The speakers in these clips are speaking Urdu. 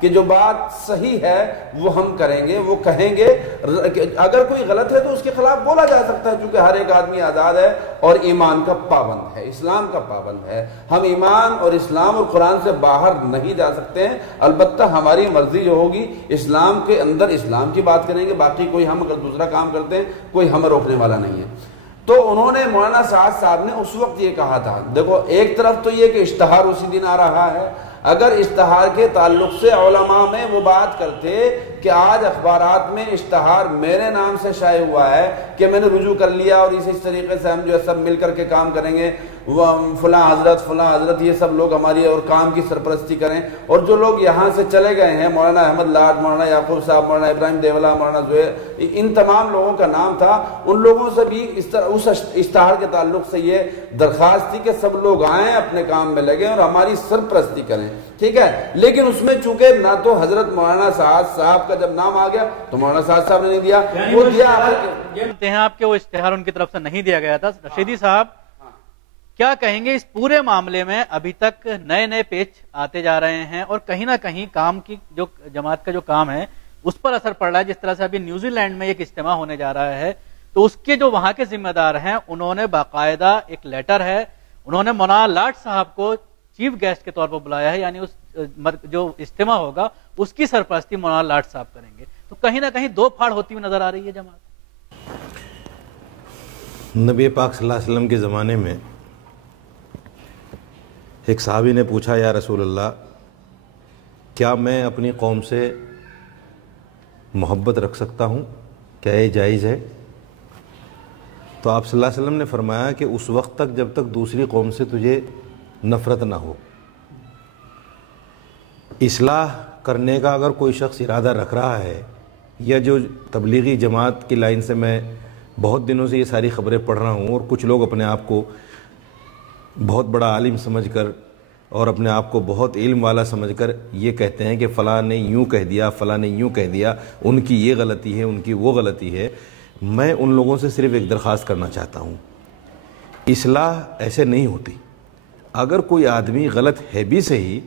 کہ جو بات صحیح ہے وہ ہم کریں گے، وہ کہیں گے. اگر کوئی غلط ہے تو اس کے خلاف بولا جا سکتا ہے، چونکہ ہر ایک آدمی آزاد ہے اور ایمان کا پابند ہے، اسلام کا پابند ہے. ہم ایمان اور اسلام اور قرآن سے باہر نہیں جا سکتے ہیں. البتہ ہماری مرضی جو ہوگی اسلام کے اندر اسلام کی بات کریں گے، باقی کوئی ہم اگر دوسرا کام کرتے ہیں کوئی ہمیں روکنے والا نہیں ہے. تو انہوں نے مولانا سعد صاحب نے اس وقت یہ کہا تھا، دیکھو ایک طرف تو یہ کہ اشتہار اسی دن آ رہا ہے، اگر اشتہار کے تعلق سے علماء میں وہ بات کرتے کہ آج اخبارات میں اشتہار میرے نام سے شائع ہوا ہے کہ میں نے رجوع کر لیا اور اس طریقے سے ہم جو ہے سب مل کر کے کام کریں گے، وہ فلاں حضرت یہ سب لوگ ہماری اور کام کی سرپرستی کریں، اور جو لوگ یہاں سے چلے گئے ہیں مولانا احمد لاٹ، مولانا یعقوب صاحب، مولانا ابراہیم دیولا، مولانا زہیر، ان تمام لوگوں کا نام تھا. ان لوگوں سے بھی اس اشتہار کے تعلق سے یہ درخواست تھی کہ سب لوگ آئیں، اپنے کام میں لگیں اور ہماری سرپرستی کریں. ٹھیک ہے، لیکن اس میں چونکہ نہ تو حضرت مولانا سعد صاحب کا جب نام آ گیا تو مولانا سعد صاحب نے نہیں دیا، وہ دیا آپ کے وہ اشتہار ان کی طرف سے نہیں دیا گیا تھا. رشیدی صاحب کیا کہیں گے اس پورے معاملے میں؟ ابھی تک نئے نئے پیچ آتے جا رہے ہیں اور کہیں نہ کہیں کام کی جو جماعت کا جو کام ہے اس پر اثر پڑ رہا ہے. جس طرح سے ابھی نیوزی لینڈ میں ایک اجتماع ہونے جا رہا ہے تو اس کے جو وہاں کے ذمہ دار ہیں انہوں نے باقاعدہ ایک لیٹر ہے، انہوں نے مولانا لاٹ صاحب کو چیف گیسٹ کے طور پر بلایا ہے، یعنی اس جو اجتماع ہوگا اس کی سرپرستی مولانا لاٹ صاحب کریں گے. تو کہیں نہ کہیں دو پھاڑ ہوتی ہوئی نظر آ رہی ہے جماعت. نبی پاک صلی اللہ علیہ وسلم کے زمانے میں ایک صحابی نے پوچھا، یا رسول اللہ کیا میں اپنی قوم سے محبت رکھ سکتا ہوں، کیا یہ جائز ہے؟ تو آپ صلی اللہ علیہ وسلم نے فرمایا کہ اس وقت تک جب تک دوسری قوم سے تجھے نفرت نہ ہو. اصلاح کرنے کا اگر کوئی شخص ارادہ رکھ رہا ہے، یا جو تبلیغی جماعت کی لائن سے میں بہت دنوں سے یہ ساری خبریں پڑھ رہا ہوں، اور کچھ لوگ اپنے آپ کو بہت بڑا عالم سمجھ کر اور اپنے آپ کو بہت علم والا سمجھ کر یہ کہتے ہیں کہ فلاں نے یوں کہہ دیا، فلاں نے یوں کہہ دیا، ان کی یہ غلطی ہے، ان کی وہ غلطی ہے. میں ان لوگوں سے صرف ایک درخواست کرنا چاہتا ہوں، اصلاح ایسے نہیں ہوتی. اگر کوئی آدمی غلط ہے بھی صحیح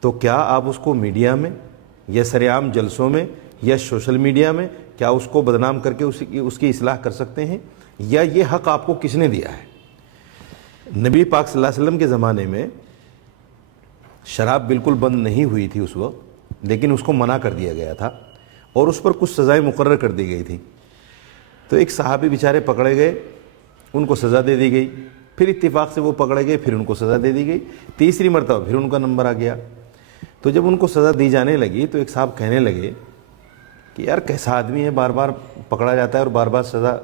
تو کیا آپ اس کو میڈیا میں یا سرعام جلسوں میں یا سوشل میڈیا میں کیا اس کو بدنام کر کے اس کی اصلاح کر سکتے ہیں؟ یا یہ حق آپ کو کس نے دیا ہے؟ نبی پاک صلی اللہ علیہ وسلم کے زمانے میں شراب بالکل بند نہیں ہوئی تھی اس وقت، لیکن اس کو منع کر دیا گیا تھا اور اس پر کچھ سزائیں مقرر کر دی گئی تھی. تو ایک صحابی بیچارے پکڑے گئے، ان کو سزا دے دی گئی، پھر اتفاق سے وہ پکڑے گئے، پھر ان کو سزا دے دی گئی، تیسری مرتبہ پھر ان کا نمبر آ گیا. تو جب ان کو سزا دی جانے لگی تو ایک صاحب کہنے لگے کہ یار کیسا آدمی ہے، بار بار پکڑا جاتا ہے اور بار بار سزا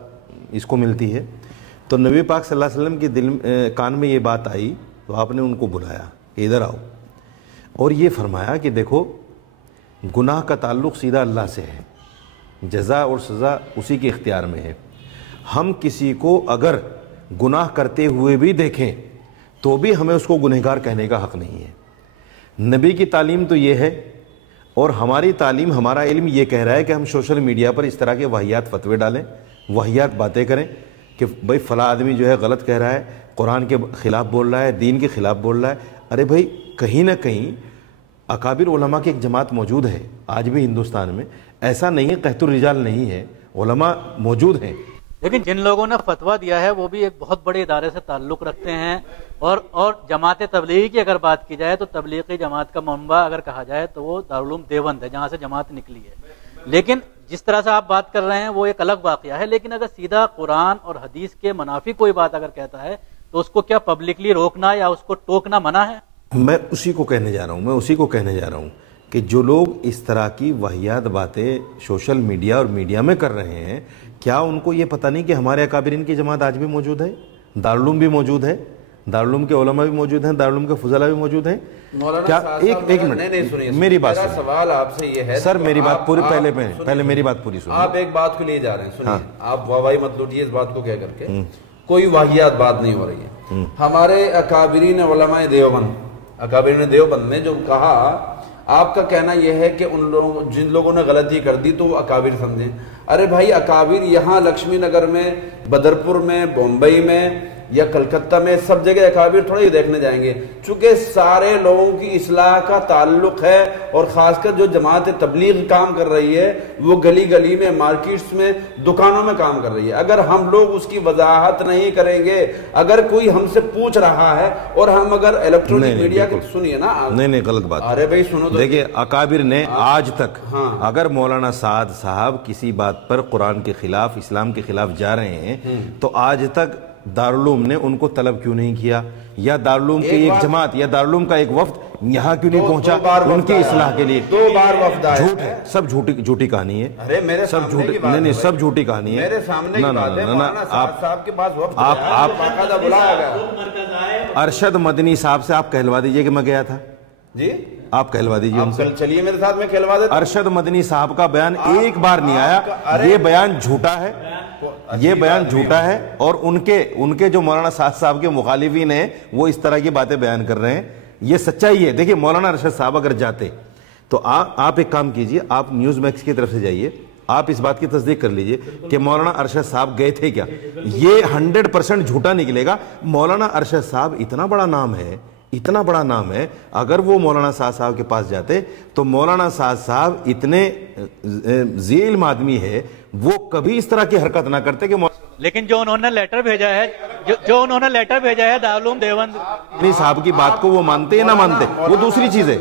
اس کو ملتی ہے. تو نبی پاک صلی اللہ علیہ وسلم کے کان میں یہ بات آئی تو آپ نے ان کو بلایا کہ ادھر آؤ، اور یہ فرمایا کہ دیکھو گناہ کا تعلق سیدھا اللہ سے ہے، جزا اور سزا اسی کے اختیار میں ہے. ہم کسی کو اگر گناہ کرتے ہوئے بھی دیکھیں تو بھی ہمیں اس کو گنہگار کہنے کا حق نہیں ہے. نبی کی تعلیم تو یہ ہے، اور ہماری تعلیم، ہمارا علم یہ کہہ رہا ہے کہ ہم سوشل میڈیا پر اس طرح کے واہیات فتوے ڈالیں، واہیات باتیں کریں کہ بھائی فلاں آدمی جو ہے غلط کہہ رہا ہے، قرآن کے خلاف بول رہا ہے، دین کے خلاف بول رہا ہے. ارے بھائی کہیں نہ کہیں اکابر علماء کی ایک جماعت موجود ہے آج بھی ہندوستان میں، ایسا نہیں ہے قحط الرجال نہیں ہے، علماء موجود ہیں. لیکن جن لوگوں نے فتویٰ دیا ہے وہ بھی ایک بہت بڑے ادارے سے تعلق رکھتے ہیں، اور جماعت تبلیغی کی اگر بات کی جائے تو تبلیغی جماعت کا منبع اگر کہا جائے تو وہ دارالعلوم دیوبند ہے جہاں سے جماعت نکلی ہے. لیکن جس طرح سے آپ بات کر رہے ہیں وہ ایک الگ واقعہ ہے، لیکن اگر سیدھا قرآن اور حدیث کے منافی کوئی بات اگر کہتا ہے تو اس کو کیا پبلکلی روکنا یا اس کو ٹوکنا منع ہے؟ میں اسی کو کہنے جا رہا ہوں کہ جو لوگ اس طرح کی واہیات باتیں سوشل میڈیا اور میڈیا میں کر رہے ہیں، کیا ان کو یہ پتہ نہیں کہ ہمارے اکابرین کی جماعت آج بھی موجود ہے، دارالعلوم بھی موجود ہے، دارالعلوم کے علماء بھی موجود ہیں، دارالعلوم کے فضلاء بھی موجود ہیں. کیا ایک منٹ میری بات سنیں. سوال آپ سے یہ ہے سر، میری بات پوری پہلے میری بات پوری سنیں. آپ ایک بات کو لیے جا رہے ہیں، سنیے، آپ واہوائی مت لوٹیے اس بات کو کہہ کر کے. کوئی واہیات بات نہیں ہو رہی ہے. ہمارے اکابرین علماء دیوبند نے جو کہا، آپ کا کہنا یہ ہے کہ ان لوگوں جن لوگوں نے غلطی کر دی تو وہ اکابر سمجھیں. ارے بھائی اکابر یہاں لکشمی نگر میں، بدرپور میں، بمبئی میں یا کلکتہ میں، سب جگہ اکابر تھوڑا ہی دیکھنے جائیں گے، چونکہ سارے لوگوں کی اصلاح کا تعلق ہے، اور خاص کر جو جماعت تبلیغ کام کر رہی ہے وہ گلی گلی میں، مارکیٹس میں، دکانوں میں کام کر رہی ہے۔ اگر ہم لوگ اس کی وضاحت نہیں کریں گے، اگر کوئی ہم سے پوچھ رہا ہے، اور ہم اگر الیکٹرونک میڈیا کی سنیے نا، نہیں غلط بات، ارے بھائی سنو تو، دیکھیں اکابر نے آج تک اگر مولانا سعد صاحب کسی بات پر قرآن کے خلاف، اسلام کے خلاف جا رہے ہیں تو آج تک دارالعلوم نے ان کو طلب کیوں نہیں کیا، یا دارالعلوم کی ایک جماعت یا دارالعلوم کا ایک وفد یہاں کیوں نہیں پہنچا ان کی اصلاح کے لیے؟ 2 بار وفد آئے، جھوٹ ہے، سب جھوٹی کہانی ہے، ارے میرے سب جھوٹی، نہیں سب جھوٹی کہانی ہے، میرے سامنے کی بات ہے، مولانا سعد صاحب کے پاس وفد آپ باقاعدہ بلایا گیا۔ ارشد مدنی صاحب سے آپ کہلوا دیجئے کہ میں گیا تھا، جی آپ کہلوا دیجئے ان سے، چلیے میرے ساتھ، میں کھلوا دیتا ہوں۔ ارشد مدنی صاحب کا بیان ایک بار نہیں آیا، یہ بیان جھوٹا ہے، یہ بیان جھوٹا ہے، اور ان کے جو مولانا سعد صاحب کے مخالفین ہیں وہ اس طرح کی باتیں بیان کر رہے ہیں، یہ سچائی ہے۔ دیکھیں مولانا ارشد صاحب اگر جاتے تو آپ ایک کام کیجئے، آپ نیوز میکس کی طرف سے جائیے، آپ اس بات کی تصدیق کر لیجئے کہ مولانا ارشد صاحب گئے تھے کیا، یہ 100% جھوٹا نکلے گا۔ مولانا ارشد صاحب اتنا بڑا نام ہے، اتنا بڑا نام ہے، اگر وہ مولانا سعد صاحب کے پاس جاتے تو مولانا سعد صاحب اتنے ذی علم آدمی ہے، وہ کبھی اس طرح کی حرکت نہ کرتے کہ لیکن جو انہوں نے لیٹر بھیجا ہے، جو انہوں نے لیٹر بھیجا ہے دارالعلوم دیوبند مدنی صاحب کی بات کو وہ مانتے یا نہ مانتے وہ دوسری چیز ہے،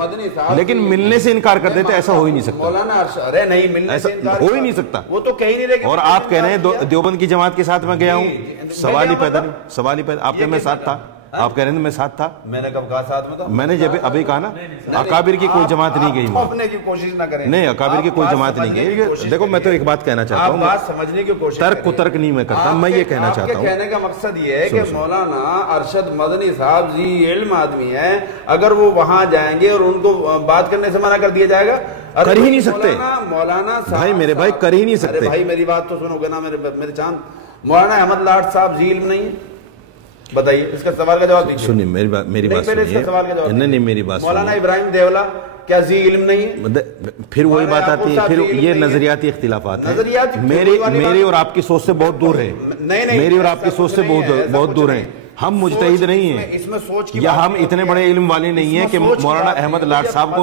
لیکن ملنے سے انکار کر دیتے، ایسا ہو ہی نہیں سکتا، مولانا ارے نہیں ملنے سے انکار ہو ہی نہیں سکتا، وہ تو کہیں نہیں رہے۔ اور آپ کہہ رہے ہیں دیوبند کی جماعت کے ساتھ میں گیا ہوں، سوال ہی پیدا نہیں، سوال ہی پیدا، آپ نے میں ساتھ تھا، آپ کہہ رہے ہیں میں ساتھ تھا، میں نے کب کہا ساتھ میں تھا؟ میں نے جب ابھی کہا نا اکابر کی کوئی جماعت نہیں گئی، سمجھنے کی کوشش نہ کریں، نہیں اکابر کی کوئی جماعت نہیں گئی۔ دیکھو میں تو ایک بات کہنا چاہتا ہوں، بات سمجھنے کی کوشش، ترک کو ترک نہیں میں کرتا، میں یہ کہنا چاہتا ہوں، کہنے کا مقصد یہ ہے کہ مولانا ارشد مدنی صاحب ذی علم آدمی ہیں، اگر وہ وہاں جائیں گے اور ان کو بات کرنے سے منع کر دیا جائے گا، کر ہی نہیں سکتے مولانا بھائی، میرے بھائی کر ہی نہیں سکتے بھائی، میری بات تو سنو گے نا میرے چاند، مولانا احمد لاٹ صاحب ذی علم نہیں؟ بتائیے اس کا سوال کا جواب دیجیے، سنیے میری بات سنیے، نہیں میری بات سنیے، مولانا ابراہیم دیولا کیا ذی علم نہیں؟ پھر وہی بات آتی ہے، پھر یہ نظریاتی اختلافات ہیں، میری اور آپ کی سوچ سے بہت دور ہے، میری اور آپ کی سوچ سے بہت دور ہیں، ہم مجتہد نہیں ہیں، یا ہم اتنے بڑے علم والے نہیں ہیں کہ مولانا احمد لاٹ صاحب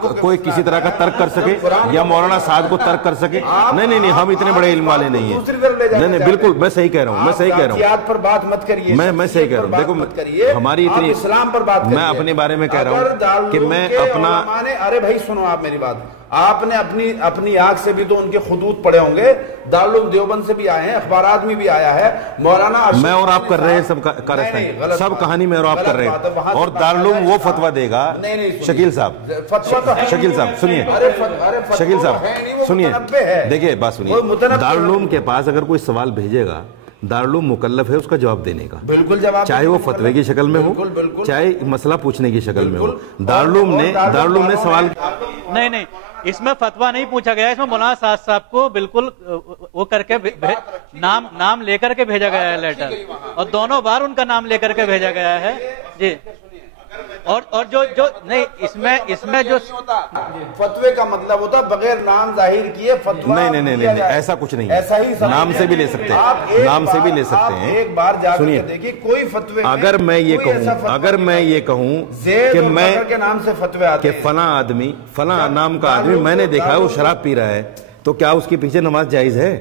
کو کوئی کسی طرح کا ترک کر سکے یا مولانا سعد کو ترک کر سکے، نہیں ہم اتنے بڑے علم والے نہیں ہیں، نہیں بالکل میں صحیح کہہ رہا ہوں، میں صحیح کہہ رہا ہوں، میں صحیح کہہ رہا ہوں، دیکھو ہماری اتنی، میں اپنے بارے میں کہہ رہا ہوں کہ میں اپنا، ارے بھائی سنو آپ میری بات، آپ نے اپنی آنکھ سے بھی تو ان کے خطوط پڑھے ہوں گے، دارالعلوم دیوبند سے بھی آئے ہیں، اخبارات میں بھی آیا ہے، مولانا میں اور آپ کر رہے ہیں سب کہانی میں اور آپ کر رہے ہیں، اور دارالعلوم وہ فتویٰ دے گا، شکیل صاحب سنیے، شکیل صاحب سنیے، دیکھیے بات سنیے، دارالعلوم کے پاس اگر کوئی سوال بھیجے گا، دارالعلوم مکلف ہے اس کا جواب دینے کا، بالکل جواب، چاہے وہ فتوے کی شکل میں ہو، چاہے مسئلہ پوچھنے کی شکل میں ہو، دارالعلوم نے سوال، نہیں اس میں فتویٰ نہیں پوچھا گیا، اس میں مولانا سعد صاحب کو بالکل وہ کر کے نام لے کر کے بھیجا گیا ہے لیٹر، اور دونوں بار ان کا نام لے کر کے بھیجا گیا ہے جی، اور جو نہیں اس میں جو فتوے کا مطلب ہوتا بغیر نام ظاہر کیے فتویٰ، نہیں ایسا کچھ نہیں ہے، نام سے بھی لے سکتے ہیں، نام سے بھی لے سکتے ہیں، ایک بار جا کے دیکھیے کوئی فتوے، اگر میں یہ کہوں کہ میں کے نام سے فتوے آتے کہ فلاں نام کا آدمی میں نے دیکھا ہے وہ شراب پی رہا ہے، تو کیا اس کے پیچھے نماز جائز ہے؟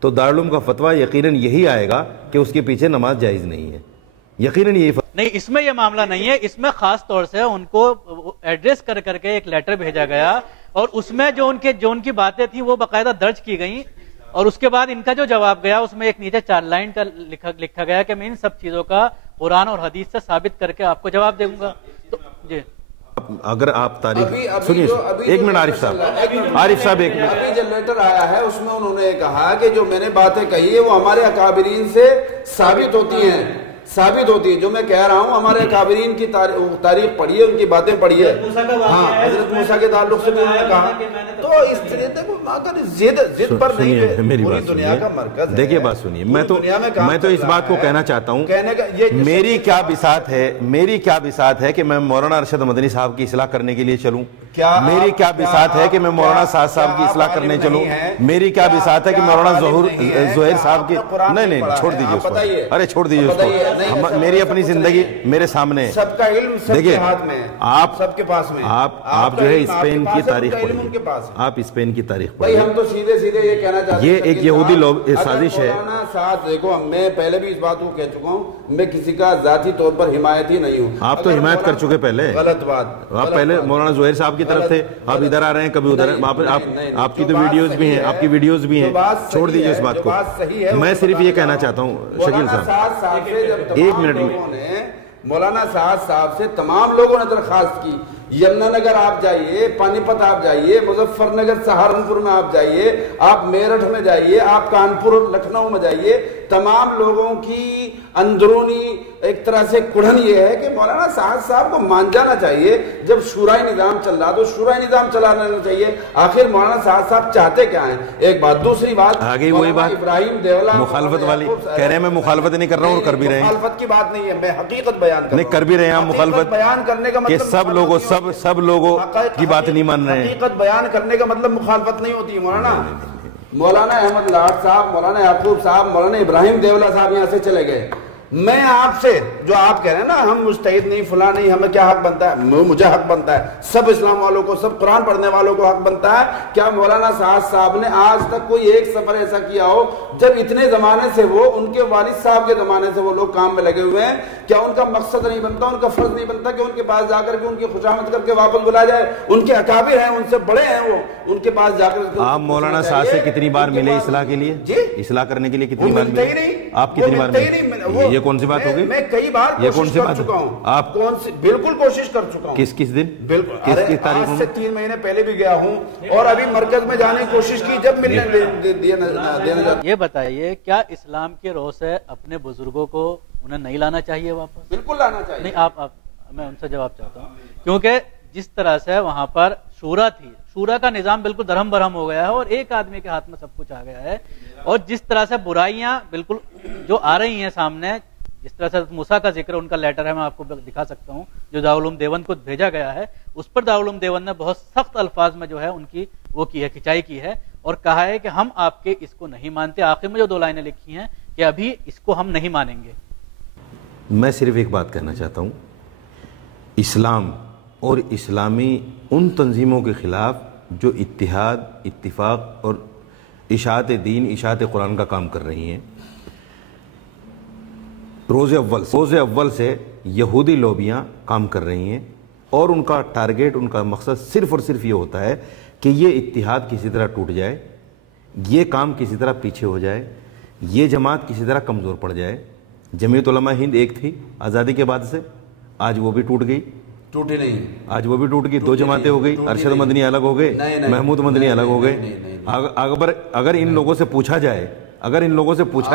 تو دارالعلوم کا فتویٰ یقیناً یہی آئے گا کہ اس کے پیچھے نماز جائز نہیں ہے، یقیناً یہی نہیں، اس میں یہ معاملہ نہیں ہے، اس میں خاص طور سے ان کو ایڈریس کر کے ایک لیٹر بھیجا گیا، اور اس میں جو ان کی باتیں تھیں وہ باقاعدہ درج کی گئیں، اور اس کے بعد ان کا جو جواب گیا اس میں ایک نیچے 4 لائن کا لکھا گیا کہ میں ان سب چیزوں کا قرآن اور حدیث سے ثابت کر کے آپ کو جواب دوں گا، تو جی اگر آپ تاریخ سنیے، ایک منٹ عارف صاحب ایک منٹ، ابھی جو لیٹر آیا ہے اس میں انہوں نے کہا کہ جو میں نے باتیں کہی ہے وہ ہمارے اکابرین سے ثابت ہوتی ہیں، جو میں کہہ رہا ہوں ہمارے اکابرین کی تاریخ پڑھیے، ان کی باتیں پڑھیے، ہاں حضرت موسیٰ کے تعلق سے بھی انہوں نے کہا، تو اس طرح سے ضد پر نہیں، میری بات سنیے، دیکھیے بات سنیے، میں تو اس بات کو کہنا چاہتا ہوں، میری کیا بساط ہے کہ میں مولانا ارشد مدنی صاحب کی اصلاح کرنے کے لیے چلوں، میری کیا بساط ہے کہ میں مولانا سعد صاحب کی اصلاح کرنے چلوں؟ میری کیا بساط ہے کہ مولانا زہیر صاحب کی نہیں چھوڑ دیجیے اس کو، ارے چھوڑ دیجیے اس کو، میری اپنی زندگی میرے سامنے سب کا علم سب کے ہاتھ میں ہے، آپ سب کے پاس میں، آپ جو ہے اسپین کی تاریخ پڑھیے، آپ اسپین کی تاریخ پڑھیے۔ ہم تو سیدھے سیدھے یہ کہنا چاہتے ہیں یہ ایک یہودی سازش ہے۔ مولانا سعد دیکھو، میں پہلے بھی اس بات کو کہہ چکا ہوں، میں کسی کا ذاتی طور پر حمایتی نہیں ہوں۔ آپ تو حمایت کر چکے پہلے، غلط بات، آپ پہلے مولانا زہیر صاحب کی طرف تھے، آپ ادھر آ رہے ہیں کبھی ادھر، آپ کی تو ویڈیوز بھی ہیں، آپ کی ویڈیوز بھی ہیں، چھوڑ دیجیے اس بات کو۔ میں صرف یہ کہنا چاہتا ہوں شکیل صاحب، ایک منٹ میں، مولانا سعد صاحب سے تمام لوگوں نے درخواست کی، یمنا نگر آپ جائیے، پانی پت آپ جائیے، مظفر نگر سہارنپور میں آپ جائیے، آپ میرٹھ میں جائیے، آپ کانپور اور لکھنؤ میں جائیے، تمام لوگوں کی اندرونی ایک طرح سے کڑھن یہ ہے کہ مولانا سعد صاحب کو مان جانا چاہیے۔ جب شورائی نظام چل رہا تو شورائی نظام چلانا چاہیے۔ آخر مولانا سعد صاحب چاہتے کیا ہیں؟ ایک بات، دوسری بات آگے وہی بات ابراہیم دیولا مخالفت والی کہہ رہے ہیں، میں مخالفت نہیں کر رہا ہوں اور کر بھی رہے ہیں، مخالفت کی بات نہیں ہے، میں حقیقت بیان کر رہا ہوں، نہیں کر بھی رہے ہیں ہم مخالفت بیان کرنے کا کہ مطلب سب لوگوں کی بات نہیں مان رہے ہیں۔ حقیقت بیان کرنے کا مطلب مخالفت نہیں ہوتی مولانا۔ مولانا احمد لاٹ صاحب، مولانا یعقوب صاحب، مولانا ابراہیم دیولا صاحب یہاں سے چلے گئے۔ میں آپ سے جو آپ کہہ رہے ہیں نا، ہم مجتہد نہیں، فلاں نہیں، ہمیں کیا حق بنتا ہے؟ مجھے حق بنتا ہے، سب اسلام والوں کو، سب قرآن پڑھنے والوں کو حق بنتا ہے۔ کیا مولانا سعد صاحب نے آج تک کوئی ایک سفر ایسا کیا ہو جب اتنے زمانے سے وہ، ان کے والد صاحب کے زمانے سے وہ لوگ کام میں لگے ہوئے ہیں، کیا ان کا مقصد نہیں بنتا، ان کا فرض نہیں بنتا کہ ان کے پاس جا کر کے ان کی خوشامد کر کے واپس بلا جائے؟ ان کے اکابر ہیں، ان سے بڑے ہیں، وہ ان کے پاس جا کر آپ مولانا سعد سے کتنی بار ملے اصلاح کے لیے؟ جی، اصلاح کرنے کے لیے کتنی بار ملے؟ آپ کتنی بار ملے؟ یہ کون سی بات ہوگی؟ میں کئی بار کوشش کر چکا ہوں، آپ کون سی بالکل کوشش کر چکا ہوں۔ کس دن؟ بالکل، کس تاریخ آج سے 3 مہینے پہلے بھی گیا ہوں، اور ابھی مرکز میں جانے کی کوشش کی جب ملنے دینا۔ یہ بتائیے، کیا اسلام کے روح سے اپنے بزرگوں کو انہیں نہیں لانا چاہیے واپس؟ بالکل لانا چاہیے۔ نہیں، آپ میں ان سے جواب چاہتا ہوں، کیونکہ جس طرح سے وہاں پر شورا تھی، شورا کا نظام بالکل درہم برہم ہو گیا ہے اور ایک آدمی کے ہاتھ میں سب کچھ آ گیا ہے، اور جس طرح سے برائیاں بالکل جو آ رہی ہیں سامنے، جس طرح سے موسیٰ کا ذکر، ان کا لیٹر ہے، میں آپ کو دکھا سکتا ہوں، جو دارالعلوم دیوبند کو بھیجا گیا ہے، اس پر دارالعلوم دیوبند نے بہت سخت الفاظ میں جو ہے ان کی وہ کی ہے، کھچائی کی ہے، اور کہا ہے کہ ہم آپ کے اس کو نہیں مانتے۔ آخر میں جو 2 لائنیں لکھی ہیں کہ ابھی اس کو ہم نہیں مانیں گے۔ میں صرف ایک بات کہنا چاہتا ہوں، اسلام اور اسلامی ان تنظیموں کے خلاف جو اتحاد، اتفاق اور اشاعت دین، اشاعت قرآن کا کام کر رہی ہیں، روز اول سے یہودی لوبیاں کام کر رہی ہیں، اور ان کا ٹارگیٹ، ان کا مقصد صرف اور صرف یہ ہوتا ہے کہ یہ اتحاد کسی طرح ٹوٹ جائے، یہ کام کسی طرح پیچھے ہو جائے، یہ جماعت کسی طرح کمزور پڑ جائے۔ جمعیت علماء ہند ایک تھی آزادی کے بعد سے، آج وہ بھی ٹوٹ گئی، ٹوٹی نہیں، آج وہ بھی ٹوٹ گئی، 2 جماعتیں ہو گئی، ارشد مدنی الگ ہو گئے، محمود مدنی الگ ہو گئے۔ اگر ان لوگوں سے پوچھا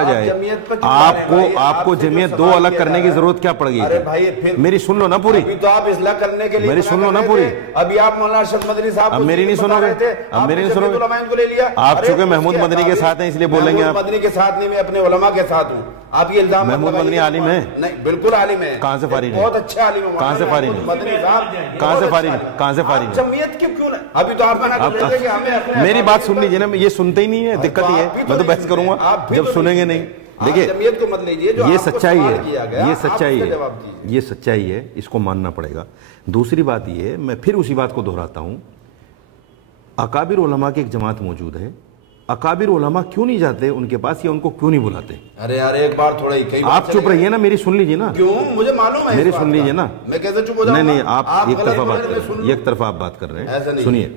جائے، آپ کو جمعیت 2 الگ کرنے کی ضرورت کیا پڑ گئی تھی؟ میری سن لو نا پوری، ابھی تو آپ اصلاح کرنے کے لیے میری سن لو نا پوری، ابھی آپ مولانا ارشد مدنی صاحب اب میری نہیں سنو گے، اب میری نہیں سنو گے، آپ چونکہ محمود مدنی کے ساتھ ہیں اس لیے بولیں گے۔ آپ محمود مدنی کے ساتھ نہیں، میں اپنے علماء کے ساتھ ہوں۔ آپ یہ الزام، محمود مدنی عالم ہے؟ نہیں، بالکل عالم ہے۔ کہاں سے فارغ ہے؟ بہت اچھے عالم ہے، کہاں سے فارغ ہے؟ مدنی صاحب کہاں سے فارغ ہے؟ کہاں سے فارغ ہے؟ جمعیت کیوں نہیں؟ ابھی تو آپ منع کر رہے تھے کہ ہمیں میری بات سن لیجیے نا، یہ سنتے ہی نہیں ہے، دقت یہ ہے، میں تو بحث کروں گا جب سنیں گے نہیں۔ دیکھیے، جمعیت کو مت لیجیے، یہ سچائی ہے، یہ سچائی ہے، اس کو ماننا پڑے گا۔ دوسری بات یہ ہے، میں پھر اسی بات کو دہراتا ہوں، اکابر علماء کی ایک جماعت موجود ہے، اکابر علماء کیوں نہیں جاتے ان کے پاس، یا ان کو کیوں نہیں بلاتے؟ ارے یار، ایک بار تھوڑا ہی، آپ چپ رہیے نا، میری سن لیجیے نا۔ کیوں؟ مجھے معلوم ہے، میری سن لیجیے نا۔ میں کیسے چپ ہو جاؤں گا؟ نہیں، آپ ایک طرفہ بات کر رہے ہیں، ایک طرفہ آپ بات کر رہے ہیں، سنیے۔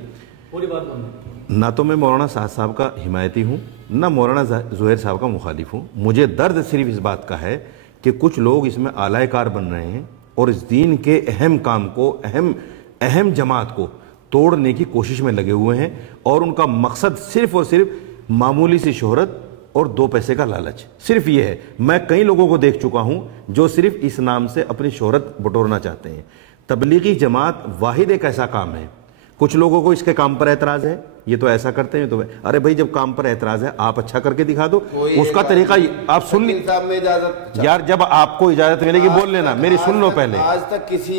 نہ تو میں مولانا سعد صاحب کا حمایتی ہوں، نہ مولانا زہیر صاحب کا مخالف ہوں۔ مجھے درد صرف اس بات کا ہے کہ کچھ لوگ اس میں آلائے کار بن رہے ہیں اور اس دین کے اہم کام کو، اہم جماعت کو توڑنے کی کوشش میں لگے ہوئے ہیں، اور ان کا مقصد صرف اور صرف معمولی سی شہرت اور 2 پیسے کا لالچ، صرف یہ ہے۔ میں کئی لوگوں کو دیکھ چکا ہوں جو صرف اس نام سے اپنی شہرت بٹورنا چاہتے ہیں۔ تبلیغی جماعت واحد ایک ایسا کام ہے، کچھ لوگوں کو اس کے کام پر اعتراض ہے، یہ تو ایسا کرتے ہیں. تو ارے بھائی جب کام پر اعتراض ہے آپ اچھا کر کے دکھا دو, اس کا طریقہ آپ سن لیں یار. جب آپ کو اجازت ملے گی بول لینا, میری سن لو پہلے,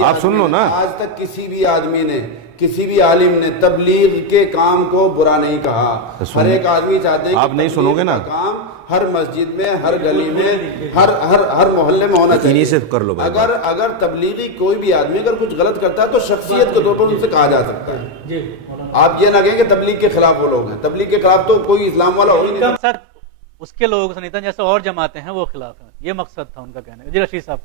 آپ سن لو نا. آج تک کسی بھی آدمی نے, کسی بھی عالم نے تبلیغ کے کام کو برا نہیں کہا. ہر ایک آدمی چاہتے ہیں آپ نہیں سنو گے نا, کام ہر مسجد میں, ہر گلی میں, ہر محلے میں ہونا چاہیے. سے کر لو. اگر تبلیغی کوئی بھی آدمی اگر کچھ غلط کرتا ہے تو شخصیت کے طور پر ان سے کہا جا سکتا ہے. آپ یہ نہ کہیں کہ تبلیغ کے خلاف وہ لوگ ہیں. تبلیغ کے خلاف تو کوئی اسلام والا ہو ہی نہیں. اس کے لوگوں سے نہیں تھا, جیسے اور جماعتیں ہیں وہ خلاف ہیں, یہ مقصد تھا ان کا کہنے کا. جی رشید صاحب.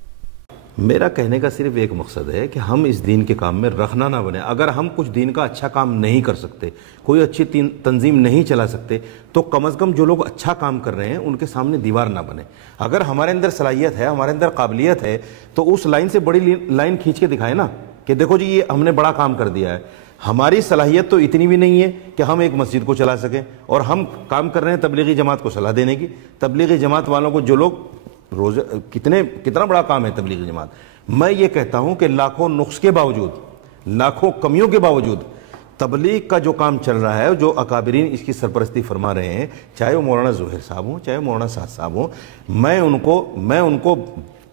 میرا کہنے کا صرف ایک مقصد ہے کہ ہم اس دین کے کام میں رخنا نہ بنے. اگر ہم کچھ دین کا اچھا کام نہیں کر سکتے, کوئی اچھی تنظیم نہیں چلا سکتے, تو کم از کم جو لوگ اچھا کام کر رہے ہیں ان کے سامنے دیوار نہ بنے. اگر ہمارے اندر صلاحیت ہے, ہمارے اندر قابلیت ہے, تو اس لائن سے بڑی لائن کھینچ کے دکھائے نا کہ دیکھو جی یہ ہم نے بڑا کام کر دیا ہے. ہماری صلاحیت تو اتنی بھی نہیں ہے کہ ہم ایک مسجد کو چلا سکیں, اور ہم کام کر رہے ہیں تبلیغی جماعت کو صلاح دینے کی. تبلیغی جماعت والوں کو جو لوگ روزہ کتنا بڑا کام ہے تبلیغی جماعت. میں یہ کہتا ہوں کہ لاکھوں نقص کے باوجود, لاکھوں کمیوں کے باوجود تبلیغ کا جو کام چل رہا ہے, جو اکابرین اس کی سرپرستی فرما رہے ہیں, چاہے وہ مولانا ظہیر صاحب ہوں, چاہے مولانا سعد صاحب ہوں, میں ان کو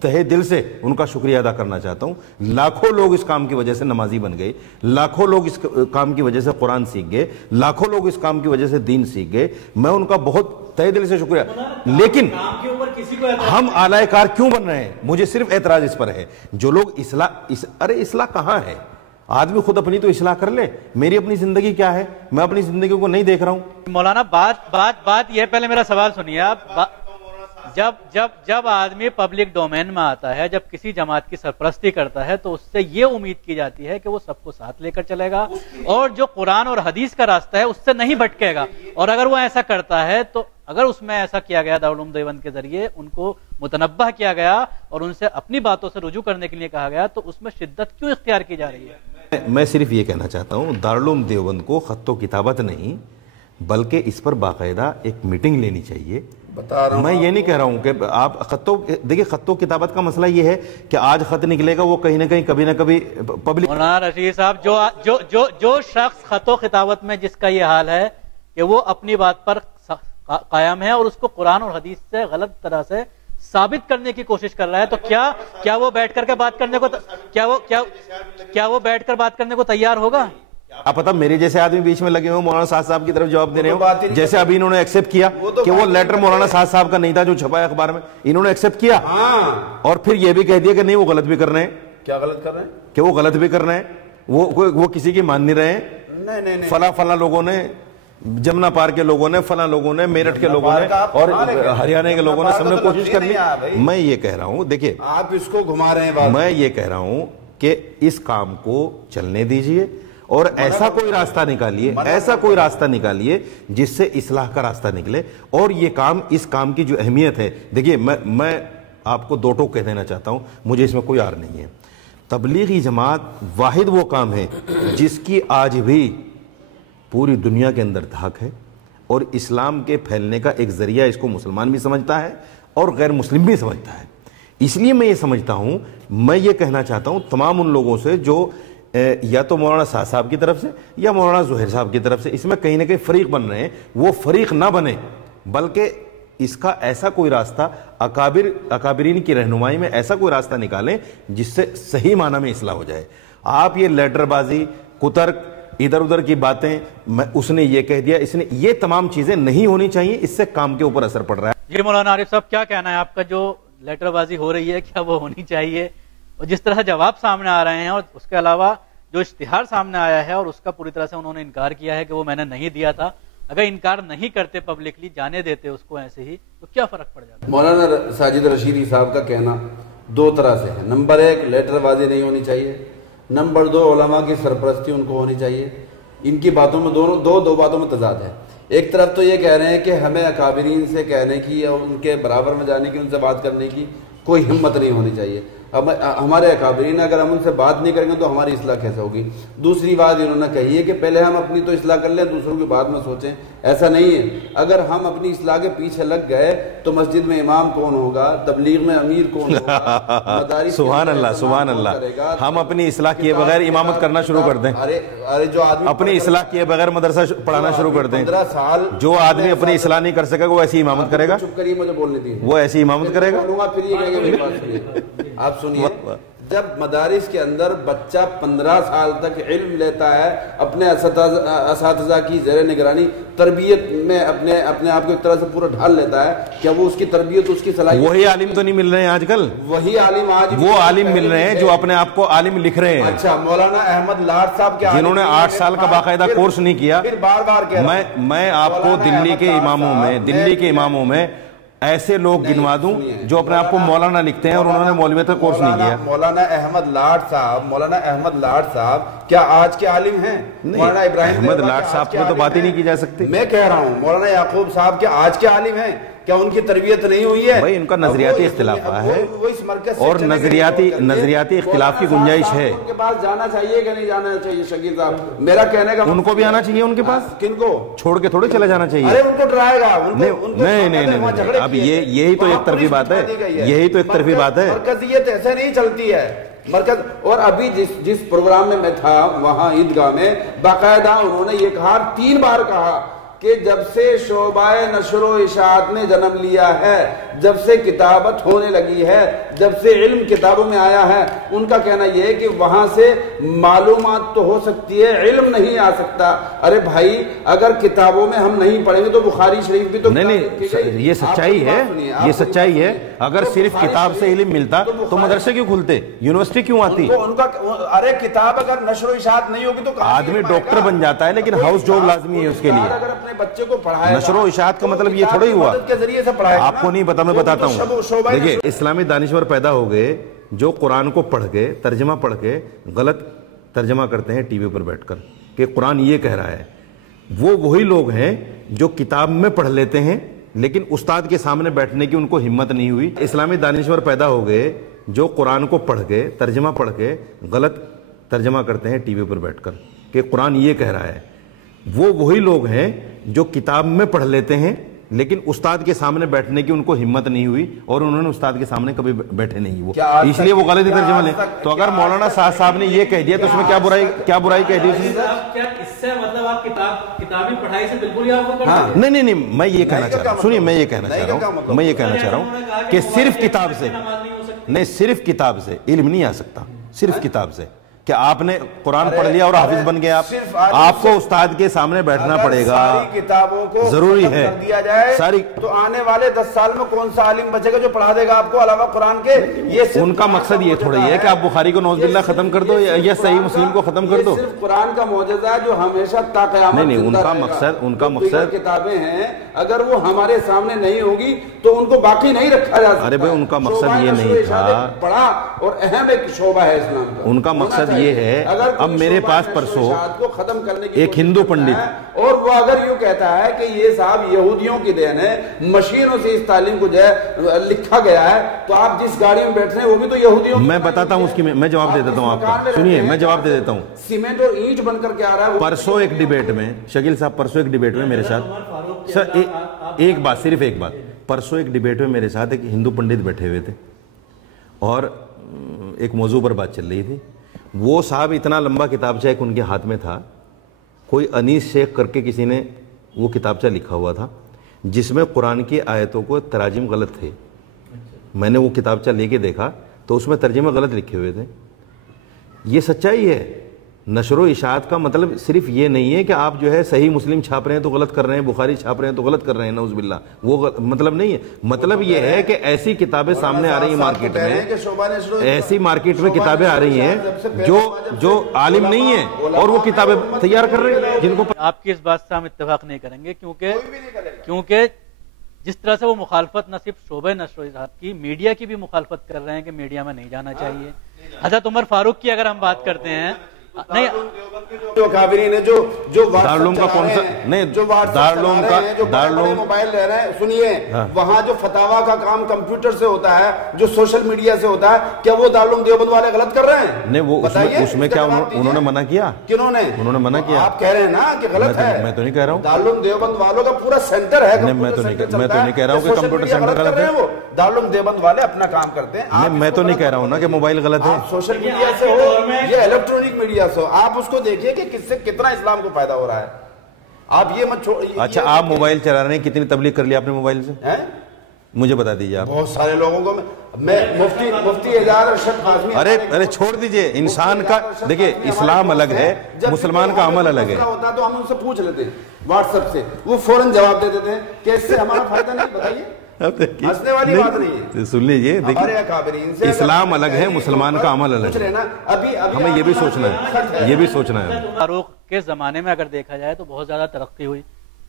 تہے دل سے ان کا شکریہ ادا کرنا چاہتا ہوں. لاکھوں لوگ اس کام کی وجہ سے نمازی بن گئے, لاکھوں لوگ اس کام کی وجہ سے قرآن سیکھ گئے, لاکھوں لوگ اس کام کی وجہ سے دین سیکھ گئے. میں ان کا بہت تہے دل سے شکریہ. لیکن ہم اعلی کار کیوں بن رہے ہیں؟ مجھے صرف اعتراض اس پر ہے, جو لوگ اصلاح کہاں ہے؟ آدمی خود اپنی تو اصلاح کر لے. میری اپنی زندگی کیا ہے؟ میں اپنی زندگی کو نہیں دیکھ رہا ہوں. مولانا بات یہ, پہلے میرا سوال سنیے آپ. جب آدمی پبلک ڈومین میں آتا ہے, جب کسی جماعت کی سرپرستی کرتا ہے, تو اس سے یہ امید کی جاتی ہے کہ وہ سب کو ساتھ لے کر چلے گا, اور جو قرآن اور حدیث کا راستہ ہے اس سے نہیں بھٹکے گا. اور اگر وہ ایسا کرتا ہے, تو اگر اس میں ایسا کیا گیا دارالعلوم دیوبند کے ذریعے ان کو متنبہ کیا گیا اور ان سے اپنی باتوں سے رجوع کرنے کے لیے کہا گیا, تو اس میں شدت کیوں اختیار کی جا رہی ہے؟ میں صرف یہ کہنا چاہتا ہوں, دارالعلوم دیوبند کو خط و کتابت نہیں, بلکہ اس پر باقاعدہ ایک میٹنگ لینی چاہیے. میں یہ نہیں کہہ رہا ہوں کہ آپ دیکھیں خط و کتابت کا مسئلہ یہ ہے کہ آج خط نکلے گا, وہ کہیں نہ کہیں کبھی نہ کبھی پبلک. مولانا رشید صاحب, جو شخص خط و کتابت میں جس کا یہ حال ہے کہ وہ اپنی بات پر قائم ہے اور اس کو قرآن اور حدیث سے غلط طرح سے ثابت کرنے کی کوشش کر رہا ہے, تو کیا وہ بیٹھ کر کے بات کرنے کو کیا وہ بیٹھ کر بات کرنے کو تیار ہوگا؟ آپ پتہ میرے جیسے آدمی بیچ میں لگے ہوں, مولانا سعد صاحب کی طرف جواب دے رہے ہوں, جیسے ابھی انہوں نے ایکسپٹ کیا کہ وہ لیٹر مولانا سعد صاحب کا نہیں تھا جو چھپا ہے اخبار میں, انہوں نے ایکسپٹ کیا, اور پھر یہ بھی کہہ دیا کہ نہیں وہ غلط بھی کر رہے ہیں. کیا غلط کر رہے ہیں؟ کہ وہ غلط بھی کر رہے ہیں, وہ کسی کی مان نہیں رہے ہیں. فلاں لوگوں نے, جمنا پار کے لوگوں نے, فلاں لوگوں نے, میرٹھ کے لوگوں نے, اور ہریانہ کے لوگوں نے, سب نے کوشش کر لی. میں یہ کہہ رہا ہوں, دیکھیں آپ اس کو گھما رہے ہیں. میں یہ کہہ رہا ہوں کہ اس کام کو چلنے دیجئے, اور ایسا کوئی راستہ نکالیے جس سے اصلاح کا راستہ نکلے. اور یہ کام, اس کام کی جو اہمیت ہے, دیکھیے میں آپ کو دو ٹوک کہہ دینا چاہتا ہوں, مجھے اس میں کوئی آر نہیں ہے. تبلیغی جماعت واحد وہ کام ہے جس کی آج بھی پوری دنیا کے اندر دھاک ہے, اور اسلام کے پھیلنے کا ایک ذریعہ اس کو مسلمان بھی سمجھتا ہے اور غیر مسلم بھی سمجھتا ہے. اس لیے میں یہ سمجھتا ہوں, میں یہ کہنا چاہتا ہوں تمام ان لوگوں سے جو یا تو مولانا سعد صاحب کی طرف سے یا مولانا ظہیر صاحب کی طرف سے اس میں کہیں نہ کہیں فریق بن رہے ہیں, وہ فریق نہ بنے, بلکہ اس کا ایسا کوئی راستہ اکابرین کی رہنمائی میں ایسا کوئی راستہ نکالیں جس سے صحیح معنی میں اصلاح ہو جائے. آپ یہ لیٹر بازی, کترک, ادھر ادھر کی باتیں, اس نے یہ کہہ دیا, اس نے, یہ تمام چیزیں نہیں ہونی چاہیے, اس سے کام کے اوپر اثر پڑ رہا ہے. جی مولانا عارف صاحب, کیا کہنا ہے آپ کا؟ جو لیٹر بازی ہو رہی ہے کیا وہ ہونی چاہیے؟ اور جس طرح جواب سامنے آ رہے ہیں, اور اس کے علاوہ جو اشتہار سامنے آیا ہے اور اس کا پوری طرح سے انہوں نے انکار کیا ہے کہ وہ میں نے نہیں دیا تھا, اگر انکار نہیں کرتے پبلکلی, جانے دیتے اس کو ایسے ہی, تو کیا فرق پڑ جاتا ہے؟ مولانا ساجد رشیدی صاحب کا کہنا دو طرح سے ہے. نمبر ایک, لیٹر بازی نہیں ہونی چاہیے. نمبر دو, علماء کی سرپرستی ان کو ہونی چاہیے. ان کی باتوں میں دو باتوں میں تضاد ہے. ایک طرف تو یہ کہہ رہے ہیں کہ ہمیں اکابرین سے کہنے کی اور ان کے برابر میں جانے کی, ان سے بات کرنے کی کوئی ہمت نہیں ہونی چاہیے. ہمارے اکابرین اگر ہم ان سے بات نہیں کریں گے تو ہماری اصلاح کیسے ہوگی؟ دوسری بات انہوں نے کہی ہے کہ پہلے ہم اپنی تو اصلاح کر لیں، دوسروں کی بات میں سوچیں. ایسا نہیں ہے. اگر ہم اپنی اصلاح کے پیچھے لگ گئے تو مسجد میں امام کون ہوگا، تبلیغ میں امیر کون ہوگا، مدارس سبحان اللہ سبحان اللہ. ہم اپنی اصلاح کیے بغیر امامت کرنا شروع کر دیں. ارے جو آدمی اپنی اصلاح کیے بغیر مدرسہ پڑھانا شروع کر دیں. 15 سال جو آدمی اپنی اصلاح نہیں کر سکے گا وہ ایسی امامت کرے گا. چپ کریے، مجھے بولنے دیجیے. وہ ایسی امامت کرے گا. پھر یہ کہیں گے میری بات سنیے. آپ سنیے، جب مدارس کے اندر بچہ 15 سال تک علم لیتا ہے اپنے اساتذہ کی زیر نگرانی، تربیت میں اپنے آپ کو ایک طرح سے پورا ڈھال لیتا ہے، کیا وہ اس کی تربیت، اس کی صلاحیت؟ وہی عالم تو نہیں مل رہے ہیں آج کل. وہی عالم آج وہ عالم مل رہے ہیں جو اپنے آپ کو عالم لکھ رہے ہیں. اچھا، مولانا احمد لاٹ صاحب کے جنہوں نے 8 سال کا باقاعدہ کورس نہیں کیا. پھر بار بار میں آپ کو دلی کے اماموں میں ایسے لوگ گنوا دوں جو اپنے آپ کو مولانا لکھتے ہیں اور انہوں نے مولویت کا کورس نہیں کیا. مولانا احمد لاٹ صاحب کیا آج کے عالم ہیں؟ مولانا ابراہیم احمد لاٹ صاحب کی تو بات ہی نہیں کی جا سکتی. میں کہہ رہا ہوں مولانا یعقوب صاحب کیا آج کے عالم ہیں؟ کیا ان کی تربیت نہیں ہوئی ہے؟ بھائی ان کا نظریاتی اختلاف ہے اور نظریاتی اختلاف کی گنجائش ہے. ان کے پاس جانا چاہیے کہ نہیں جانا چاہیے شکیل صاحب؟ میرا کہنے کا ان کو بھی آنا چاہیے ان کے پاس. کن کو؟ چھوڑ کے تھوڑے چلا جانا چاہیے. ارے ان کو ڈرائے گا. نہیں. اب یہی تو ایک طرفی بات ہے. مرکزیت ایسے نہیں چلتی ہے. مرکز اور ابھی جس پروگرام میں تھا وہاں عیدگاہ میں باقاعدہ انہوں نے یہ کہا 3 بار کہا کہ جب سے شعبہ نشر و اشاعت نے جنم لیا ہے، جب سے کتابت ہونے لگی ہے، جب سے علم کتابوں میں آیا ہے، ان کا کہنا یہ ہے کہ وہاں سے معلومات تو ہو سکتی ہے، علم نہیں آ سکتا. ارے بھائی اگر کتابوں میں ہم نہیں پڑھیں گے تو بخاری شریف بھی تو نہیں. یہ سچائی ہے. اگر صرف کتاب سے علم ملتا تو مدرسے کیوں کھلتے، یونیورسٹی کیوں آتی؟ ارے کتاب اگر نشر و اشاعت نہیں ہوگی تو آدمی ڈاکٹر بن جاتا ہے لیکن ہاؤس جاب لازمی ہے اس کے لیے. اپنے بچے کو پڑھائے نشر و اشاعت کا مطلب یہ تھوڑا ہی ہوا آپ کو نہیں پتا، میں بتاتا ہوں. دیکھیں اسلامی دانشور پیدا ہو گئے جو قرآن کو پڑھ کے ترجمہ پڑھ کے غلط ترجمہ کرتے ہیں ٹی وی پر بیٹھ کر کہ قرآن یہ کہہ رہا ہے. وہ وہی لوگ ہیں جو کتاب میں پڑھ لیتے ہیں لیکن استاد کے سامنے بیٹھنے کی ان کو ہمت نہیں ہوئی. اسلامی دانشور پیدا ہو گئے جو قرآن کو پڑھ کے ترجمہ پڑھ کے غلط ترجمہ کرتے ہیں ٹی وی پر بیٹھ کر کہ قرآن یہ کہہ رہا ہے. وہ وہی لوگ ہیں جو کتاب میں پڑھ لیتے ہیں لیکن استاد کے سامنے بیٹھنے کی ان کو ہمت نہیں ہوئی اور انہوں نے استاد کے سامنے کبھی بیٹھے نہیں. وہ اس لیے وہ غلطی ترجمہ لیں. تو اگر مولانا صاحب نے یہ کہہ دیا تو اس میں کیا برائی کہہ دی اس نے؟ کتابی پڑھائی سے بالکل نہیں. میں یہ کہنا چاہ رہا ہوں، سنیے، میں یہ کہنا چاہ رہا ہوں کہ صرف کتاب سے علم نہیں آ سکتا. صرف کتاب سے کہ آپ نے قرآن پڑھ لیا اور حافظ بن گئے آپ کو استاد کے سامنے بیٹھنا پڑے گا. ساری کتابوں کو ضروری ہے دیا جائے ساری تو آنے والے 10 سال میں کون سا عالم بچے گا جو پڑھا دے گا آپ کو علاوہ قرآن کے؟ یہ ان کا مقصد یہ تھوڑا ہی ہے کہ آپ بخاری کو نعوذ باللہ ختم کر دو یا صحیح مسلم کو ختم کر دو. صرف قرآن کا معجزہ ہے جو ہمیشہ تا قیامت نہیں. ان کا مقصد کتابیں ہیں اگر وہ ہمارے سامنے نہیں ہوگی تو ان کو باقی نہیں رکھا جا سکتا. ارے بھائی ان کا مقصد یہ نہیں تھا. پڑھا اور اہم ایک شعبہ ہے اسلام کا. ان کا مقصد یہ ہے اب میرے پاس پرسوں ایک ہندو پنڈت اور وہ اگر یوں کہتا ہے کہ یہ صاحب یہودیوں کی دین ہے، مشینوں سے اس تعلیم کو جو ہے لکھا گیا ہے، تو آپ جس گاڑی میں بیٹھ رہے ہیں وہ بھی تو یہودیوں. میں بتاتا ہوں اس کی میں جواب دے دیتا ہوں آپ کا. سنیے میں جواب دے دیتا ہوں. سیمنٹ اور اینٹ بن کر کے آ رہا ہے. پرسوں ایک ڈیبیٹ میں شکیل صاحب میرے ساتھ سر ایک بات صرف ایک بات پرسوں ایک ڈیبیٹ میں میرے ساتھ ایک ہندو پنڈت بیٹھے ہوئے تھے اور ایک موضوع پر بات چل رہی تھی. وہ صاحب اتنا لمبا کتابچہ ایک ان کے ہاتھ میں تھا، کوئی انیس شیخ کر کے کسی نے وہ کتابچہ لکھا ہوا تھا جس میں قرآن کی آیتوں کو تراجم غلط تھے. میں نے وہ کتابچہ لے کے دیکھا تو اس میں ترجمے غلط لکھے ہوئے تھے. یہ سچائی ہے. نشر و اشاعت کا مطلب صرف یہ نہیں ہے کہ آپ جو ہے صحیح مسلم چھاپ رہے ہیں تو غلط کر رہے ہیں، بخاری چھاپ رہے ہیں تو غلط کر رہے ہیں، نعوذ باللہ. وہ مطلب نہیں ہے. مطلب یہ ہے کہ ایسی کتابیں سامنے آ رہی ہیں مارکیٹ میں، ایسی مارکیٹ میں کتابیں آ رہی ہیں جو عالم نہیں ہیں اور وہ کتابیں تیار کر رہے ہیں جن کو. آپ کی اس بات سے ہم اتفاق نہیں کریں گے کیونکہ جس طرح سے وہ مخالفت نہ صرف شعبہ نشر و اشاعت کی، میڈیا کی بھی مخالفت کر رہے ہیں کہ میڈیا میں نہیں جانا چاہیے. حضرت عمر فاروق کی اگر ہم بات کرتے ہیں نہیں جو اکابرین ہیں جو دارالعلوم کا کون سا نہیں دارالعلوم کا دارالعلوم موبائل لے رہے ہیں، سنیے وہاں جو فتاوا کا کام کمپیوٹر سے ہوتا ہے، جو سوشل میڈیا سے ہوتا ہے، کیا وہ دارالعلوم دیوبند والے غلط کر رہے ہیں؟ نہیں وہ اس میں کیا انہوں نے منع کیا؟ کنہوں نے؟ انہوں نے منع کیا؟ آپ کہہ رہے ہیں نا کہ غلط ہے۔ میں تو نہیں کہہ رہا ہوں، دارالعلوم دیوبند والوں کا پورا سینٹر ہے، میں تو نہیں کہہ رہا ہوں کہ کمپیوٹر سینٹر غلط ہے، دارالعلوم دیوبند والے اپنا کام کرتے ہیں۔ میں تو نہیں کہہ رہا ہوں نا کہ موبائل غلط ہے، سوشل میڈیا سے ہو یا الیکٹرانک میڈیا سے ہو، آپ اس کو دیکھیے کہ کس سے کتنا اسلام کو فائدہ ہو رہا ہے۔ آپ یہ مت چھوڑیے۔ اچھا آپ موبائل چلا رہے ہیں، کتنی تبلیغ کر لی آپ نے موبائل سے؟ مجھے بتا دیجیے آپ۔ بہت سارے لوگوں کو میں مفتی اعجاز ارشد قاسمی، ارے چھوڑ دیجئے، انسان کا دیکھیں اسلام الگ ہے، مسلمان کا عمل الگ ہے۔ ہوتا تو ہم ان سے پوچھ لیتے ہیں واٹس ایپ سے، وہ فوراً جواب دے دیتے ہیں کہ اس سے ہمارا فائدہ نہیں۔ بتائیے، ہنسنے والی بات نہیں ہے۔ سن لیجیے، دیکھیے اسلام الگ ہے، مسلمان کا عمل الگ ہے، ہمیں یہ بھی سوچنا ہے، یہ بھی سوچنا ہے۔ فاروق کے زمانے میں اگر دیکھا جائے تو بہت زیادہ ترقی ہوئی،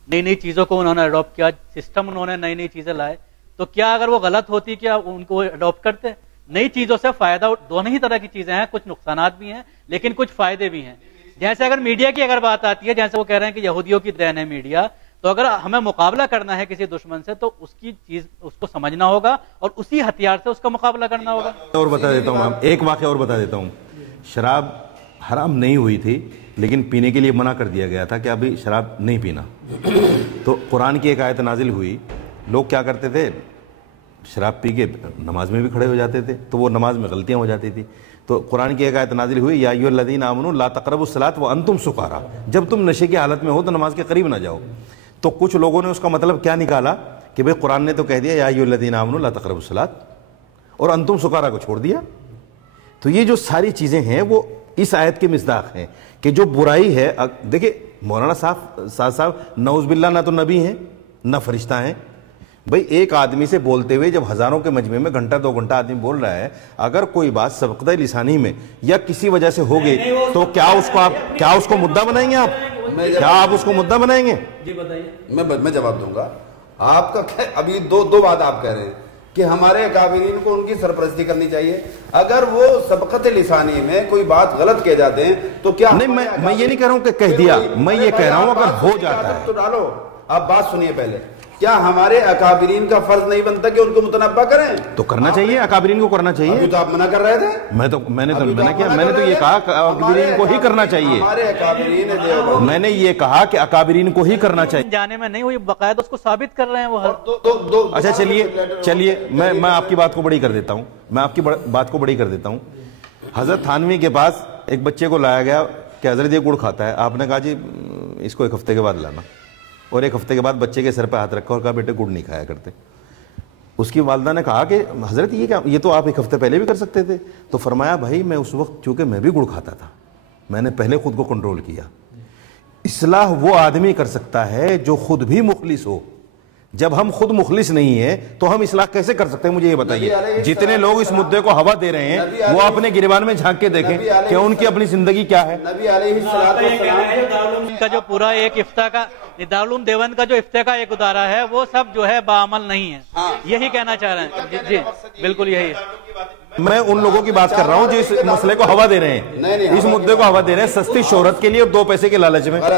نئی نئی چیزوں کو انہوں نے اڈاپٹ کیا، سسٹم انہوں نے نئی نئی چیزیں لائے، تو کیا اگر وہ غلط ہوتی کیا ان کو اڈاپٹ کرتے؟ نئی چیزوں سے فائدہ، دونوں ہی طرح کی چیزیں ہیں، کچھ نقصانات بھی ہیں لیکن کچھ فائدے بھی ہیں۔ جیسے اگر میڈیا کی اگر بات آتی ہے، جیسے وہ کہہ رہے ہیں کہ یہودیوں کی دین ہے میڈیا، تو اگر ہمیں مقابلہ کرنا ہے کسی دشمن سے تو اس کی چیز اس کو سمجھنا ہوگا اور اسی ہتھیار سے اس کا مقابلہ کرنا ہوگا۔ اور بتا دیتا ہوں، ایک واقعہ اور بتا دیتا ہوں۔ شراب حرام نہیں ہوئی تھی لیکن پینے کے لیے منع کر دیا گیا تھا کہ ابھی شراب نہیں پینا، تو قرآن کی ایک آیت نازل ہوئی، لوگ کیا کرتے تھے شراب پی کے نماز میں بھی کھڑے ہو جاتے تھے، تو وہ نماز میں غلطیاں ہو جاتی تھی، تو قرآن کی ایک آیت نازل ہوئی، یا ایھا الذین آمنوا لا تقربوا الصلاۃ وانتم سکارا، جب تم نشے کی حالت میں ہو تو نماز کے قریب نہ جاؤ۔ تو کچھ لوگوں نے اس کا مطلب کیا نکالا کہ بھئی قرآن نے تو کہہ دیا یا ایھا الذین آمنوا لا تقربوا الصلاۃ، اور انتم سکارا کو چھوڑ دیا۔ تو یہ جو ساری چیزیں ہیں وہ اس آیت کے مصداق ہیں کہ جو برائی ہے، دیکھیں مولانا صاحب نعوذ باللہ نہ تو نبی ہیں نہ فرشتہ ہیں، بھئی ایک آدمی سے بولتے ہوئے جب ہزاروں کے مجمع میں گھنٹہ 2 گھنٹہ آدمی بول رہا ہے، اگر کوئی بات سبقتہ لسانی میں یا کسی وجہ سے ہو گئی تو کیا اس کو مدعا بنائیں گے؟ کیا آپ اس کو مدعا بنائیں گے؟ جی بتائیے۔ میں جواب دوں گا۔ آپ کا ابھی دو بات آپ کہہ رہے ہیں کہ ہمارے اکابرین کو ان کی سرپرستی کرنی چاہیے، اگر وہ سبقت لسانی میں کوئی بات غلط کہہ جاتے ہیں تو کیا؟ نہیں میں یہ نہیں کہہ رہا ہوں کہ کہہ دیا، میں یہ کہہ رہا ہوں اگر ہو جاتا ہے تو ڈالو۔ آپ بات سنیے پہلے، کیا ہمارے اکابرین کا فرض نہیں بنتا کہ ان کو متنبہ کریں؟ تو کرنا چاہیے، اکابرین کو کرنا چاہیے۔ ابھی تو آپ منع کر رہے تھے۔ میں نے تو منع کیا، میں نے تو یہ کہا کہ اکابرین کو ہی کرنا چاہیے، میں نے یہ کہا کہ اکابرین کو ہی کرنا چاہیے۔ جانے میں نہیں ہوئی، باقاعدہ اس کو ثابت کر رہے ہیں وہ۔ اچھا چلیے میں آپ کی بات کو بڑی کر دیتا ہوں، حضرت تھانوی کے پاس ایک بچے کو لایا گیا کہ حضرت یہ گڑ کھاتا ہے، آپ نے کہا جی اس کو 1 ہفتے کے بعد لانا، اور 1 ہفتے کے بعد بچے کے سر پہ ہاتھ رکھا اور کہا بیٹے گڑ نہیں کھایا کرتے۔ اس کی والدہ نے کہا کہ حضرت یہ تو آپ 1 ہفتے پہلے بھی کر سکتے تھے، تو فرمایا بھائی میں اس وقت چونکہ میں بھی گڑ کھاتا تھا، میں نے پہلے خود کو کنٹرول کیا۔ اصلاح وہ آدمی کر سکتا ہے جو خود بھی مخلص ہو، جب ہم خود مخلص نہیں ہیں تو ہم اصلاح کیسے کر سکتے ہیں؟ مجھے یہ بتائیے، جتنے لوگ اس مدعے کو ہوا دے رہے ہیں وہ اپنے گریبان میں جھانک کے دیکھیں کہ ان کی اپنی زندگی کیا ہے۔ نبی علیہ السلام کا جو پورا ایک افتاء کا دارالعلوم دیوبند کا جو افتاء کا ایک ادارہ ہے وہ سب جو ہے باعمل نہیں ہے، یہی کہنا چاہ رہے ہیں۔ جی بالکل یہی ہے۔ میں ان لوگوں کی بات کر رہا ہوں جو اس مسئلے کو ہوا دے رہے ہیں، اس مدعے کو ہوا دے رہے ہیں سستی شہرت کے لیے اور 2 پیسے کے لالچ میں۔ آپ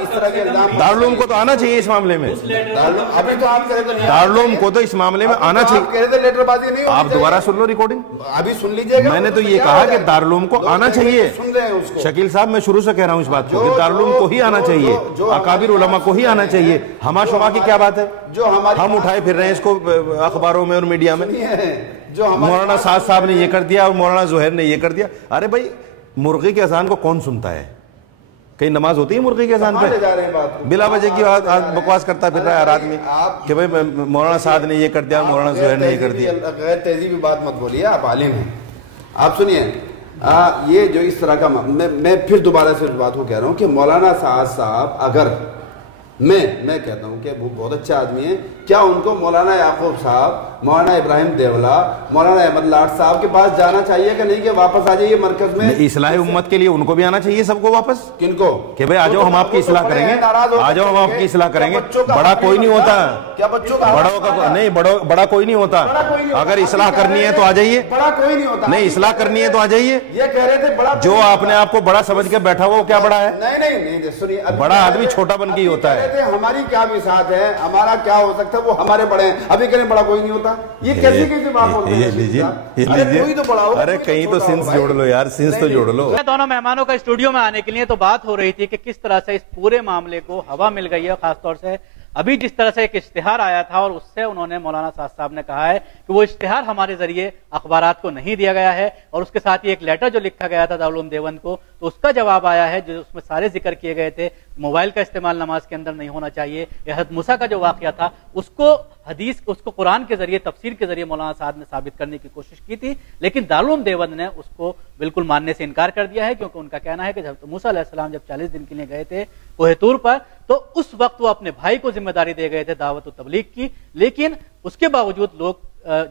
اس طرح کے الزام، دارالعلوم کو تو آنا چاہیے اس معاملے میں، ابھی تو آپ کہہ رہے تھے دارالعلوم کو تو اس معاملے میں آنا آپ کہہ چاہیے۔ رہے تھے لیٹر بازی نہیں، آپ دوبارہ سن لو ریکارڈنگ، ابھی سن لیجئے گا۔ میں نے تو یہ کہا کہ دارالعلوم کو آنا چاہیے۔ سن رہے ہیں اس کو شکیل صاحب میں شروع سے کہہ رہا ہوں اس بات کو کہ دارالعلوم کو ہی آنا چاہیے، اکابر علماء کو ہی آنا چاہیے۔ ہما شما کی کیا بات ہے جو ہم اٹھائے پھر رہے ہیں اس کو اخباروں میں اور میڈیا میں، مولانا سعد صاحب نے یہ کر دیا اور مولانا زہیر نے یہ کر دیا۔ ارے بھائی مرغی کی اذان کو کون سنتا ہے؟ کہیں نماز ہوتی ہے مرغی کی اذان پہ؟ بلا وجہ کی بکواس کرتا پھر رہا ہے ہر آدمی کہ بھائی مولانا سعد نے یہ کر دیا مولانا زہیر نے یہ کر دیا۔ غیر تہذیبی بات مت بولیے، آپ عالم ہیں۔ آپ سنیے، یہ جو اس طرح کا میں پھر دوبارہ سے اس بات کو کہہ رہا ہوں کہ مولانا سعد صاحب اگر میں کہتا ہوں کہ وہ بہت اچھا آدمی ہے، کیا ان کو مولانا یعقوب صاحب، مولانا ابراہیم دیولا، مولانا احمد لاٹ صاحب کے پاس جانا چاہیے کہ نہیں کہ واپس آ جائیے مرکز میں؟ اصلاح امت کے لیے ان کو بھی آنا چاہیے سب کو واپس. کن کو؟ کہ بھئی آ جاؤ ہم آپ کی اصلاح کریں گے، آ جاؤ ہم آپ کی اصلاح کریں گے. بڑا کوئی نہیں ہوتا، کیا بچوں کا بڑوں کا نہیں، بڑا کوئی نہیں ہوتا. اگر اصلاح کرنی ہے تو آ جائیے، بڑا کوئی نہیں ہوتا. نہیں اصلاح کرنی ہے تو آ جائیے. یہ کہہ رہے تھے بڑا، جو آپ نے آپ کو بڑا سمجھ کے بیٹھا ہوا وہ کیا بڑا ہے؟ نہیں سنیے، بڑا آدمی چھوٹا بن کے ہی ہوتا ہے. ہماری کیا بساط ہے، ہمارا کیا ہو سکتا ہے، وہ ہمارے بڑے ہیں. ابھی کہنے بڑا کوئی نہیں ہوتا، یہ کیسی بات ہوتی ہے؟ ارے کہیں تو سنس جوڑ لو یار، سنس تو جوڑ لو. دونوں مہمانوں کا اسٹوڈیو میں آنے کے لیے تو بات ہو رہی تھی کہ کس طرح سے اس پورے معاملے کو ہوا مل گئی ہے. خاص طور سے ابھی جس طرح سے ایک اشتہار آیا تھا اور اس سے انہوں نے، مولانا صاحب نے کہا ہے کہ وہ اشتہار ہمارے ذریعے اخبارات کو نہیں دیا گیا ہے، اور اس کے ساتھ ہی ایک لیٹر جو لکھا گیا تھا دارالعلوم دیوبند کو، تو اس کا جواب آیا ہے جو اس میں سارے ذکر کیے گئے تھے. موبائل کا استعمال نماز کے اندر نہیں ہونا چاہیے. حضرت موسیٰ کا جو واقعہ تھا اس کو حدیث، اس کو قرآن کے ذریعے، تفسیر کے ذریعے مولانا صاحب نے ثابت کرنے کی کوشش کی تھی، لیکن دارالعلوم دیوبند نے اس کو بالکل ماننے سے انکار کر دیا ہے، کیونکہ ان کا کہنا ہے کہ حضرت موسیٰ علیہ السلام جب 40 دن کے لیے گئے تھے کوہ طور پر، تو اس وقت وہ اپنے بھائی کو ذمہ داری دے گئے تھے دعوت و تبلیغ کی، لیکن اس کے باوجود لوگ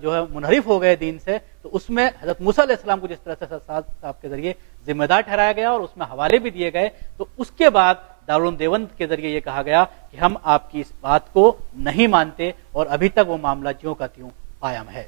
جو ہے منحرف ہو گئے دین سے. تو اس میں حضرت موسیٰ علیہ السلام کو جس طرح سے صاحب کے ذریعے ذمہ دار ٹھہرایا گیا اور اس میں حوالے بھی دیے گئے، تو اس کے بعد دارالعلوم دیوبند کے ذریعے یہ کہا گیا کہ ہم آپ کی اس بات کو نہیں مانتے، اور ابھی تک وہ معاملہ جیوں کا تیوں قائم ہے.